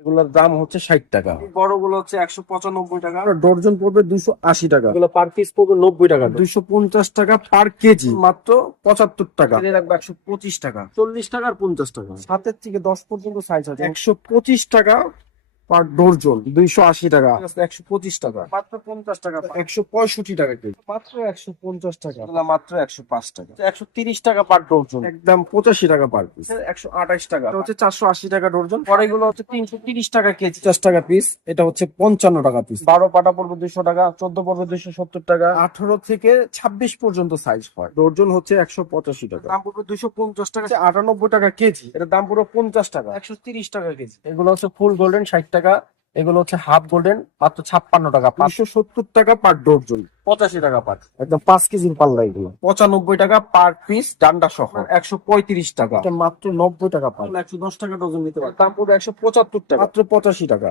এগুলোর দাম হচ্ছে ষাট টাকা। বড়গুলো হচ্ছে একশো পঁচানব্বই টাকা। ডর্জন পড়বে দুশো আশি টাকা। এগুলো পার পিস পড়বে নব্বই টাকা। দুইশো পঞ্চাশ টাকা পার কেজি। মাত্র পঁচাত্তর টাকা। রাখবে একশো পঁচিশ টাকা। চল্লিশ টাকা আর পঞ্চাশ টাকা। সাতের থেকে দশ পর্যন্ত সাইজ আছে। একশো পঁচিশ টাকা পার ডর্জন দুইশো আশি টাকা। একশো পঁচিশ টাকা। মাত্র পঞ্চাশ টাকা একশো পঁয়ষট্টি টাকা কেজি। মাত্র একশো পঞ্চাশ টাকা। মাত্র একশো পাঁচ টাকা। একশো তিরিশ টাকা পার ডজন একদম পঁচাশি টাকা পার পিস। একশো আঠাশ টাকা। এটা হচ্ছে চারশো আশি টাকা ডর্জন পরে এগুলো হচ্ছে তিনশো তিরিশ টাকা কেজি। পঞ্চাশ টাকা পিস। এটা হচ্ছে পঞ্চান্ন টাকা পিস। বারো পাটা পড়বে দুইশো টাকা চোদ্দ পড়বে দুইশো সত্তর টাকা। আঠারো থেকে ছাব্বিশ পর্যন্ত সাইজ হয়। ডর্জন হচ্ছে একশো পঁচাশি টাকা। দাম পড়বে দুইশো পঞ্চাশ টাকা। আটানব্বই টাকা কেজি। এটার দাম পুরো পঞ্চাশ টাকা। একশো তিরিশ টাকা কেজি। এগুলো হচ্ছে ফুল গোল্ডেন ষাট টাকা এগুলো হচ্ছে হাফ গোল্ডেন মাত্র ছাপ্পান্ন টাকা পাঁচশো সত্তর টাকা পার ডর্জন পঁচাশি টাকা পার। একদম পাঁচ কেজির পাল্লা এগুলো। পঁচানব্বই টাকা পার পিস ডান্ডা সহ। একশো পঁয়ত্রিশ টাকা। মাত্র নব্বই টাকা পার। একশো দশ টাকা ডজন নিতে পারে। তারপর একশো পঁচাত্তর টাকা। মাত্র পঁচাশি টাকা।